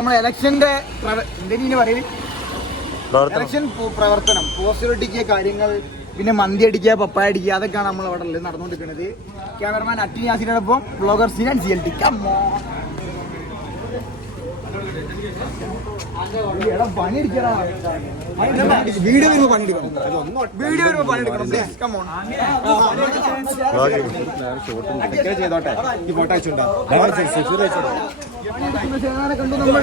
നമ്മളെ ഇലക്ഷന്റെ ഇലക്ഷൻ പ്രവർത്തനം, പോസ്റ്റർ അടിക്കുക, കാര്യങ്ങൾ, പിന്നെ മന്തി അടിക്കുക, പപ്പായ അടിക്കുക, അതൊക്കെയാണ് നമ്മൾ അവിടെ നടന്നുകൊണ്ടിരിക്കുന്നത്. ക്യാമറമാൻ അറ്റി യാസിനോടൊപ്പം ബ്ലോഗർ സിനാൻ CLT. വീഡിയോ വരുമ്പോ പണിയെടുക്കണം. ചെയ്തോട്ടെ. ഈ ഫോട്ടോ അയച്ചുണ്ടോ? കണ്ടു നമ്മൾ.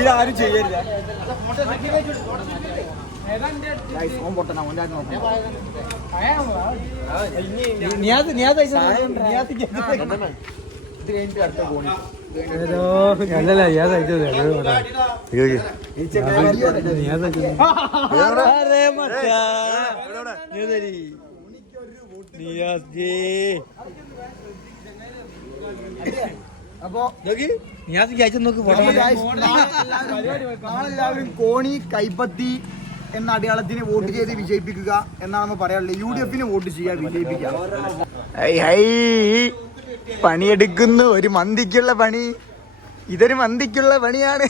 ഇതാരും ചെയ്യരുത്. നാളെല്ലാവരും കോണി കൈപ്പത്തി എന്ന അടയാളത്തിന് വോട്ട് ചെയ്ത് വിജയിപ്പിക്കുക എന്നാണ് പറയാനുള്ളത്. UDF വോട്ട് ചെയ്യുക, വിജയിപ്പിക്കുക. പണിയെടുക്കുന്നു, ഒരു മന്തിക്കുള്ള പണി. ഇതൊരു മന്തിക്കുള്ള പണിയാണ്.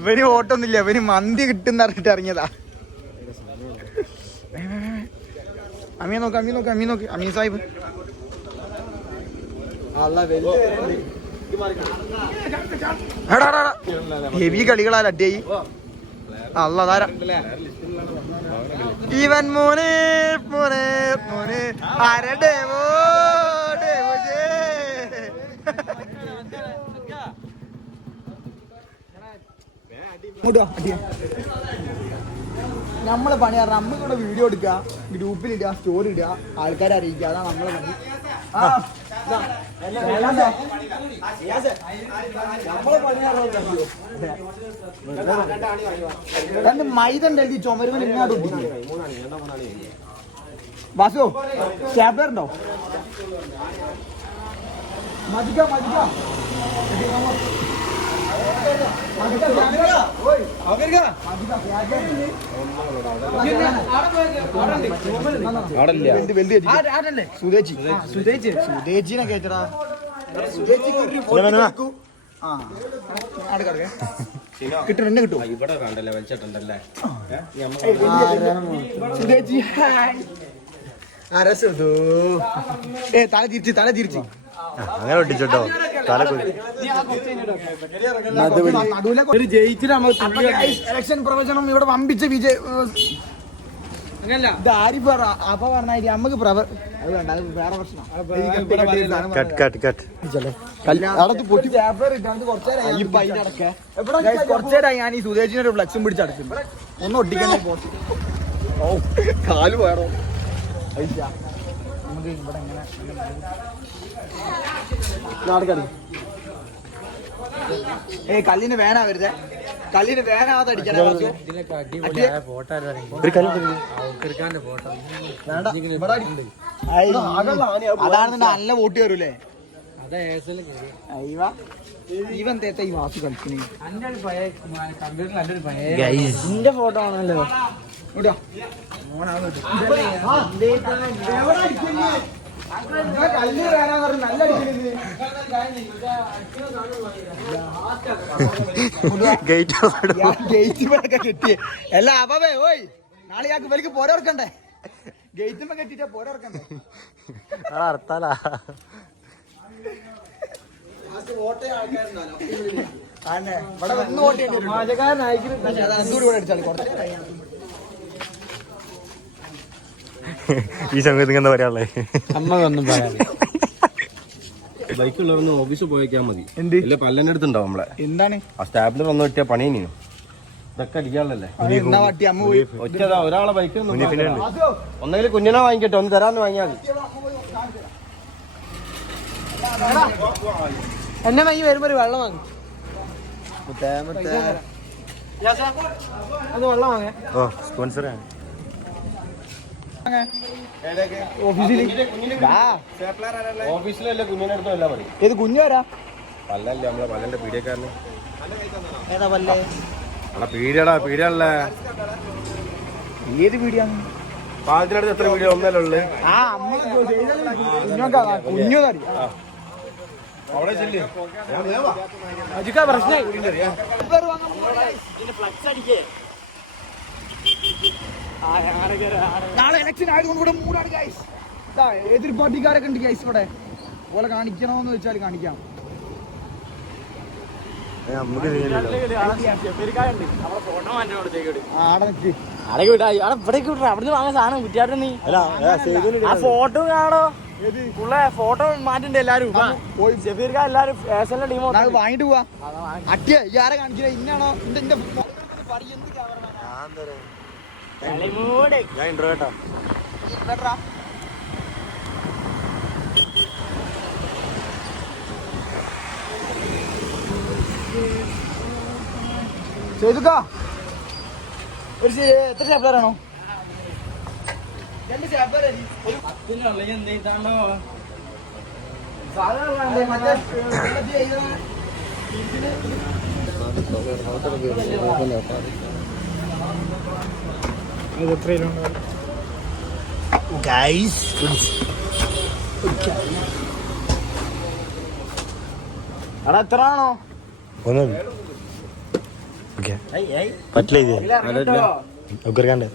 ഇവന് വോട്ടൊന്നുമില്ല, ഇവന് മന്തി കിട്ടുന്ന പറഞ്ഞിട്ട് ഇറങ്ങിയതാ. അമീൻ നോക്ക്, അമീൻ സാഹിബ്. ഹെവി കളികളാൽ അടിയായി. അള്ളാര ഇവൻ മോനെ മോനെ മോനെ ആരടേവോ നമ്മളെ പണി പറഞ്ഞാൽ നമ്മളിവിടെ വീഡിയോ എടുക്കുക, ഗ്രൂപ്പിലിടുക, സ്റ്റോറി ഇടുക, ആൾക്കാരെ അറിയിക്കുക. അതാണ് നമ്മളെ പണി. രണ്ട് മൈദ ഉണ്ടാക്കി ചുമരുമൻ ഇങ്ങോട്ട് വാസു സ്റ്റാപ്ലർ ഉണ്ടോ? മതിക്ക സുദേജിനെ കേട്ടടാ. കിട്ടും, എന്നെ കിട്ടും. ഇവിടെ വെച്ചിട്ടുണ്ടല്ലേ സുദേജി. തല തിരിച്ച് അങ്ങനെ ഒട്ടിച്ചോട്ടോ. ഇലക്ഷൻ പ്രവചനം ഇവിടെ വമ്പിച്ച വിജയ. ഇത് ആരി പറ അപ്പൊ പറഞ്ഞാൽ നമുക്ക് അത് വേണ്ട, അത് വേറെ പ്രശ്നം. കുറച്ചേരായി ഞാൻ ഈ സുദേശിനൊരു ഫ്ലക്സും പിടിച്ചടക്കുന്നു. ഒന്ന് ഒട്ടിക്കാൻ കാല് വേറോ നമുക്ക് ഇവിടെ എങ്ങനെ കല്ലിന് വേനാ വരുതേ, കല്ലിന് വേനാവാതെ അടിക്കാൻ. അതാണ് നല്ല വോട്ട് കയറൂലേ. ഇവൻ തേത്ത ഈ വാസു കളിക്കണേ. എന്റെ ഫോട്ടോ ആണല്ലോ. കല്ല് വേനാന്ന് പറഞ്ഞ് നല്ല ഗേറ്റ് കെട്ടിയേ എല്ലാ അപ്പേ. ഓയ് നാളെ ആക്ക് വലിക്ക് പോരക്കണ്ടേ, ഗേറ്റുമ്പോ കെട്ടിട്ടാ പോരക്കണ്ടേ. അർത്താലാ ഇവിടെ വന്ന് വോട്ട് അടിച്ചാൽ കുറച്ച് ഈ സമയത്ത് എന്താ പറയാനുള്ളത്? അമ്മ ഒന്നും പറയാ. ബൈക്കുള്ളവരൊന്ന് ഓഫീസിൽ പോയേക്കാൻ മതി. ഇല്ല പല്ലന്റെ അടുത്തുണ്ടാവും നമ്മളെ. എന്താണ് ആ സ്റ്റാപ്ലർ ഒന്ന് കിട്ടിയ പണി തന്നെയാണ്. ഇതൊക്കെ അടിക്കാനുള്ളല്ലേ. ഒറ്റതാ ഒരാളെ ബൈക്ക് ഒന്നെങ്കിൽ കുഞ്ഞിനെ വാങ്ങിക്കട്ടെ, ഒന്ന് തരാന്ന് വാങ്ങിയാൽ മതി. എന്നെ വാങ്ങി വരുമ്പോ ഒരു വെള്ളം വാങ്ങി. അത് വെള്ളം വാങ്ങേ. സ്പോൺസറാണ്. ഓഫീസിലല്ലേ കുഞ്ഞിനെ അടുത്തല്ല മതി. ഏത് കുഞ്ഞു വരാ? പല്ലല്ലേ നമ്മളെ പല്ലന്റെ പീഡിയക്കാരന്. ഏതാ പല്ലേ? പീഡിയടാ പീഡിയല്ലേ. ഏത് പീഡിയാണ്? പാലത്തിനടുത്ത് എത്ര വീഡിയോ ഒന്നല്ലേ ഉള്ളു? കുഞ്ഞു നാളെ ഇലക്ഷൻ ആയതുകൊണ്ട് ഇവിടെ മൂടാണ് ഗൈസ്. എതിർ പാർട്ടിക്കാരൊക്കെ ഉണ്ട് ഗൈസ് ഇവിടെ. പോലെ കാണിക്കണോന്ന് വെച്ചാൽ കാണിക്കാം. ഫോട്ടോ കാണോ ഫോട്ടോ മാറ്റണ്ട എല്ലാരും എല്ലാരും വാങ്ങിട്ട് പോവാ. അട്ടിയ ഇയാരെ കാണിക്കില്ല. ഇന്നാണോ എന്റെ ഞാൻ ഇൻട്രോ ചെയ്തുക്കാ. എത്ര സ്റ്റാപ്ലറാണോ? 2 സ്റ്റാപ്ലർ. എടാ എത്ര ആണോ? ഒന്നും പറ്റില്ല ഇത് ഒക്കെണ്ട്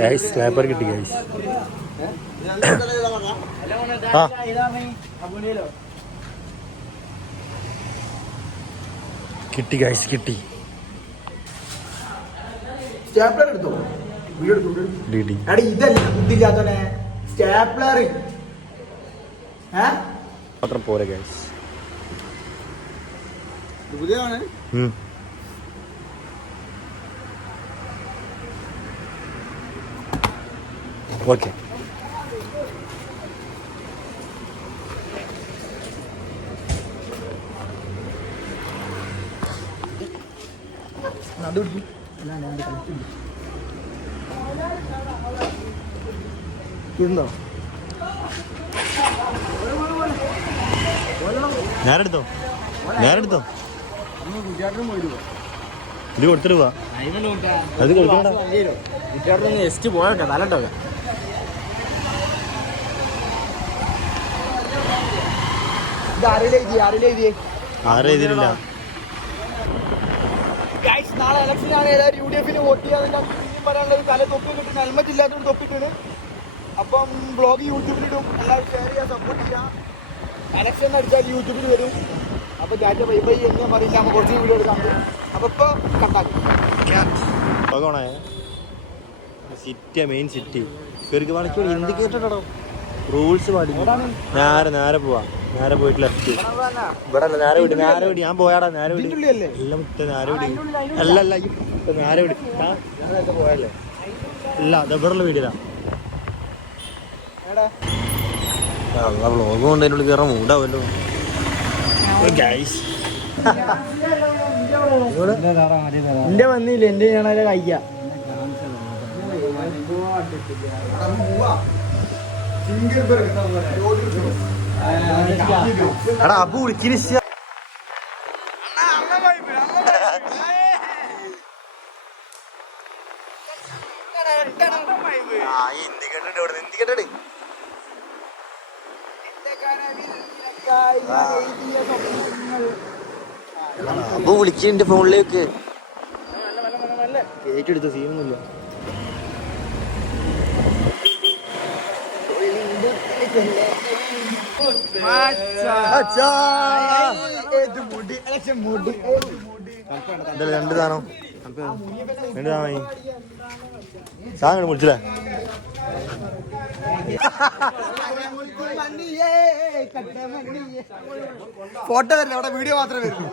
ഗൈസ് സ്ലാപ്പർ കിട്ടി ഗൈസ്. കിട്ടി ഗൈസ് കിട്ടി. സ്റ്റാപ്ലർ എടുത്തോ. ഇതല്ല ബുദ്ധിയില്ലാത്തവനെ സ്റ്റാപ്ലർ മാത്രം പോരെ ഗൈസ്. പുതിയതാണ്. ഓക്കെ ഇരുന്നോ? ഞാനെടുത്തോ ഇത് കൊടുത്തിട്ട് പോവാ. അത് കൊടുക്കണ്ട. ജസ്റ്റ് പോയോട്ടെ തലട്ടോ. ആരും എഴുതിയില്ല. നാളെ ഇലക്ഷൻ ആണ്. ഏതായാലും UDF വോട്ട് ചെയ്യാൻ പറയാനുള്ളത്. തല തൊപ്പി കിട്ടുന്ന ഹെൽമറ്റ് ഇല്ലാത്തതുകൊണ്ട് തൊപ്പിട്ടാണ്. അപ്പം ബ്ലോഗ് യൂട്യൂബിലിടും. എല്ലാവരും ഷെയർ ചെയ്യാൻ സപ്പോർട്ട് ചെയ്യാം. ഇലക്ഷൻ അടിച്ചാൽ യൂട്യൂബിൽ വരും. അപ്പൊ ചാറ്റ ബൈ ബൈ എന്ന് പറയില്ല. നമ്മൾ കുറച്ച് വീഡിയോ എടുക്കാം. അപ്പൊ ഇപ്പൊ കട്ടാക്കും. സിറ്റിയാ മെയിൻ സിറ്റി. ഇവർക്ക് പണിക്ക് എന്ത് കേട്ടോ റൂൾസ് പാടില്ല. നേരെ പോവാ. നേരെ പോയിട്ട് ലെഫ്റ്റ്. ഇവിടെ അല്ല നേരെ വിട്. ഞാൻ പോയാടാ. നേരെ വിട്. എല്ലാം നേരെ വിട്. അല്ല നേരെ വിട്. പോയല്ലേ ഇല്ല. ദബറുള്ള വീടില്ല. വ്ളോഗ് കൊണ്ട് അതിനുള്ളിൽ കയറാൻ മൂടാവല്ലോ ഗൈസ്. എന്റെ വന്നില്ല. എന്റെ ഞാനത് കഴിക്കാം. എടാ അപ്പൊ വിളിക്കുന്ന അപ്പൊ വിളിക്കുന്നുണ്ട് ഫോണിലേക്ക്. കേറ്റെടുത്ത സീനൊന്നുമില്ല. രണ്ട് സാധനം സാധനം വിളിച്ചില്ലേ? ഫോട്ടോ വരില്ല. അവിടെ വീഡിയോ മാത്രമേ വരുള്ളൂ.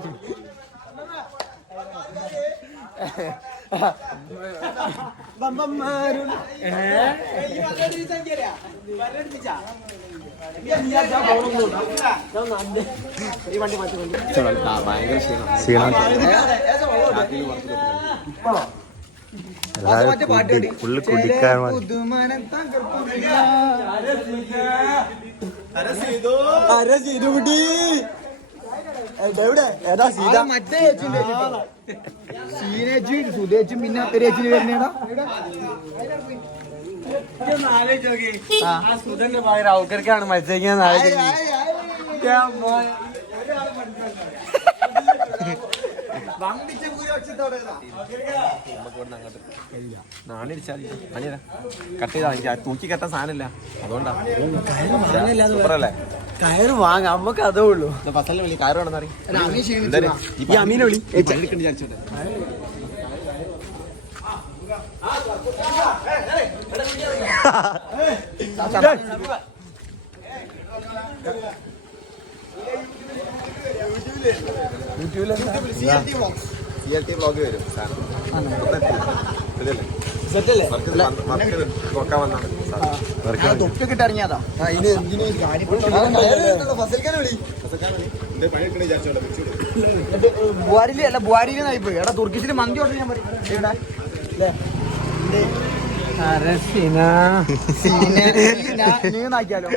ഫുള്ള് കുടിക്കാൻ മറ്റേ സീനേച്ചും സുധേച്ചും പിന്നെ പേരേച്ചിന് വരുന്നേടാ. ഔക്കർക്കാണ് മത്സരിക്കാൻ കട്ട് ചെയ്താ തൂക്കി കെട്ടാൻ സാധനമില്ല അതുകൊണ്ടാ കയറ് വാങ്ങ നമ്മക്ക് അതേ ഉള്ളൂ. ഫസലിനെ വിളി കയറ് വേണമെന്നറിയാം ഈ അമീനെ വിളി. വ്ളോഗ് വരും നോക്കാൻ വന്നാണ് തൊപ്പിക്കിട്ട് ഇറങ്ങിയതാ ബുഹാരില് അല്ല ബുഹാരിയിലായി പോയി. എടാ തുർക്കിസിൽ മന്തി ഓർഡർ ഞാൻ പറയും നീ നാക്കിയാലോ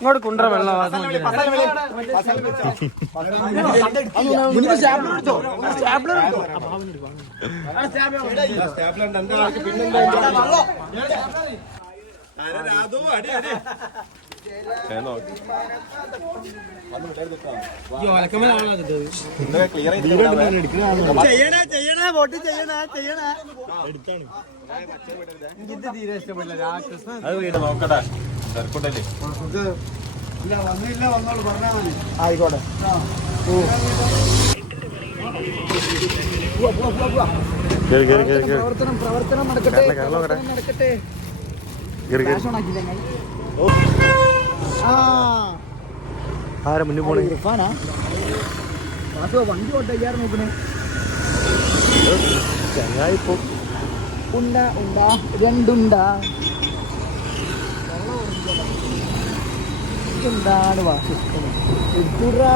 ഇങ്ങോട്ട് കുണ്ടറ വെള്ളം തീരെ ഇഷ്ടപ്പെടില്ല. നോക്കട്ടെ തിരക്കുണ്ടല്ലേ ആയിക്കോട്ടെ. പ്രവർത്തനം നടക്കട്ടെ. ആരാ മുന്നിൽ പോണേ? ഇർഫാനാ വണ്ടി ഓട്ടയ്ക്കാറ് നോക്കണേ. ചങ്ങായിപ്പോ ഉണ്ടാ രണ്ടുണ്ടാ എന്താണ് വാസിക്കുന്നത് എന്താ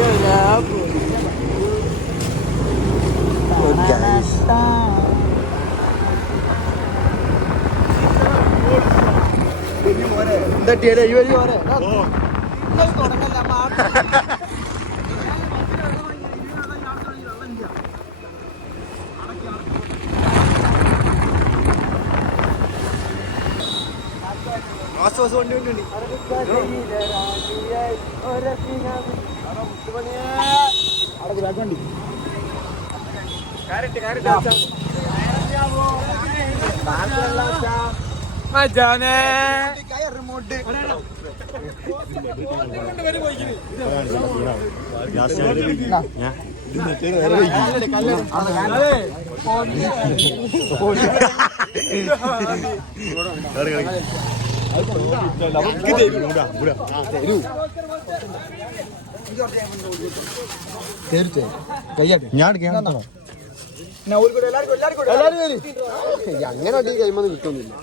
തുടങ്ങല്ല വണ്ടി അങ്ങനെ കൈമൊന്നും കിട്ടുന്നില്ല.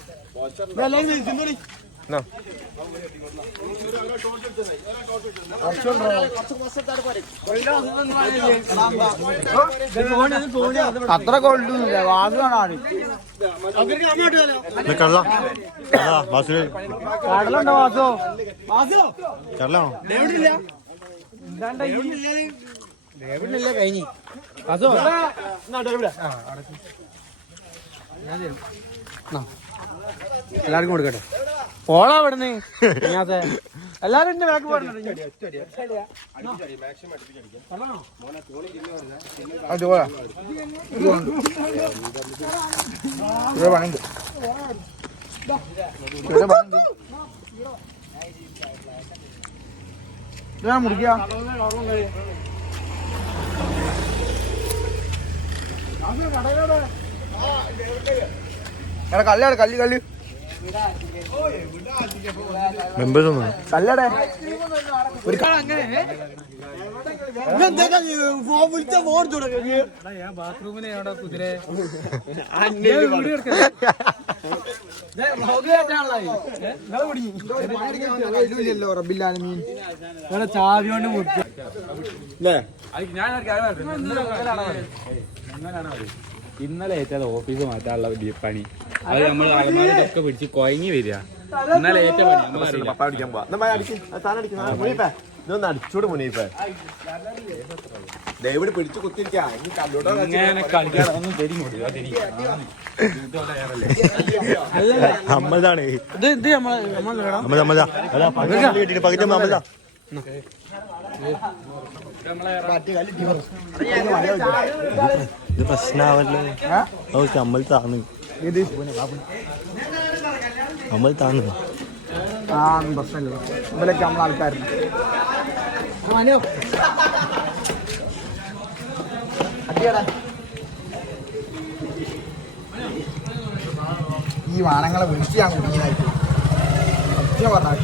അത്ര കൊള്ളില്ല വാങ്ങാണ്. കടലുണ്ടോ വാസോ? കഴിഞ്ഞു എല്ലാവർക്കും കൊടുക്കട്ടെ. പോളാ ഇവിടുന്ന് എല്ലാരും എന്റെ ബാക്ക് പോകണം. മുറിക്ക കല്ലാണ് കല്ല് കല്ലടെ ഒരു ബാത്റൂമിനെ കുതിര റബ്ബില്ലാലമീൻ ചാവി കൊണ്ട് മുറിച്ചു. ഇന്നലെ ഏറ്റത് ഓഫീസ് മാറ്റാനുള്ള പണി അത് നമ്മൾ അലമാരൊക്കെ പിടിച്ച് കൊയങ്ങി വരിക. ഇന്നലെ ഏറ്റ പണി പപ്പ അടിക്കാൻ പോവാ ഇതൊന്ന് അടിച്ചൂട് മുനീപ്പേ ഡേവിഡ് പിടിച്ചു കുത്തിരിക്കാ ഇങ്ങനെ കളിക്കാതെ ഒന്നും തെരിങ്ങോട്ട് അമ്മതാണ് ഇത് പ്രശ്നാവല്ലോ. അമ്മൽ താന്ന് അമ്മൽ താന്ന് പ്രശ്നമില്ല. ഇവരൊക്കെ നമ്മളെ ആൾക്കാരുണ്ട്. ഈ വാണങ്ങളെ വിളിച്ച് ഞാൻ കുടിക്കാനായിട്ട് സത്യം പറഞ്ഞ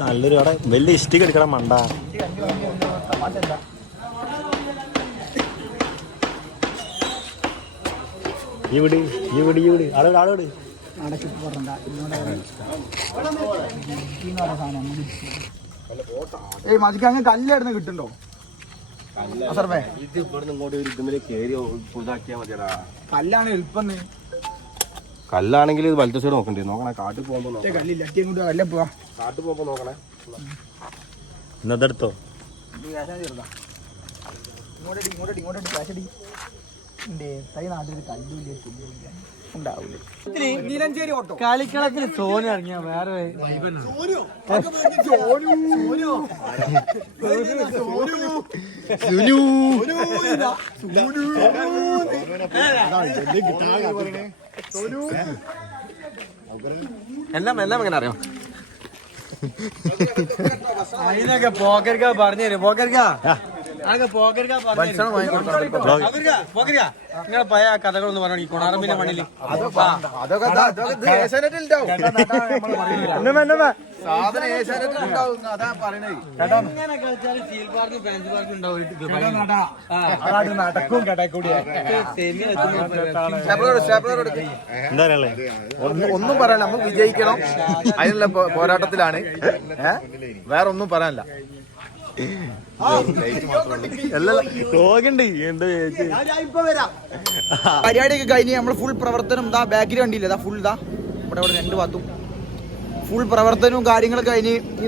നല്ലൊരു അവിടെ വലിയ ഇഷ്ടിക എടുക്കണം മണ്ട. ഈ വിട് ആളോട് ഏയ് മജിക്ക് അങ്ങ് കല്ലായിരുന്നു കിട്ടുണ്ടോ? ഇത് ഇവിടെ ഇങ്ങോട്ട് ഒരു ഇതുമ്മല് കേറി ഫുള്ളാക്കിയാ മതിയടാ. കല്ലാണ് എളുപ്പം. കല്ലാണെങ്കിൽ ഇത് വലത്തെ സൈഡ് നോക്കണ്ടേ? നോക്കണേ കാട്ടിൽ പോകുമ്പോ കല്ലില്ല കല്ല പോവാ. കാട്ടിൽ പോകുമ്പോ നോക്കണേ. ഇന്നതെടുത്തോ നീലഞ്ചേരി ഓട്ടോ കളിക്കളത്തിൽ സോനു ഇറങ്ങിയ വേറെ എല്ലാം എങ്ങനെ അറിയാം? അതിനൊക്കെ പോക്കർക്കാ പറഞ്ഞു പോക്കർക്കാ നിങ്ങളെ പഴയ കഥകളൊന്നും പറഞ്ഞു ഈ കൊണാറമ്പിന്റെ മണ്ണില് എങ്ങനെ കളിച്ചാലും സ്റ്റീൽ പാർക്കും ഫാൻസി പാർക്കും ഉണ്ടാവും. എന്താ പറയാ? ഒന്നും പറയാനില്ല. നമ്മൾ വിജയിക്കണം, അതിനുള്ള പോരാട്ടത്തിലാണ്. വേറെ ഒന്നും പറയാനില്ല. പരിപാടിയൊക്കെ കഴിഞ്ഞ് നമ്മൾ ഫുൾ പ്രവർത്തനം ഇതാ ബാക്കിൽ കണ്ടില്ല, ഇതാ ഫുൾ ഇതാ ഇവിടെ 2 ഭാഗത്തും ഫുൾ പ്രവർത്തനവും കാര്യങ്ങളൊക്കെ കഴിഞ്ഞ് ഈ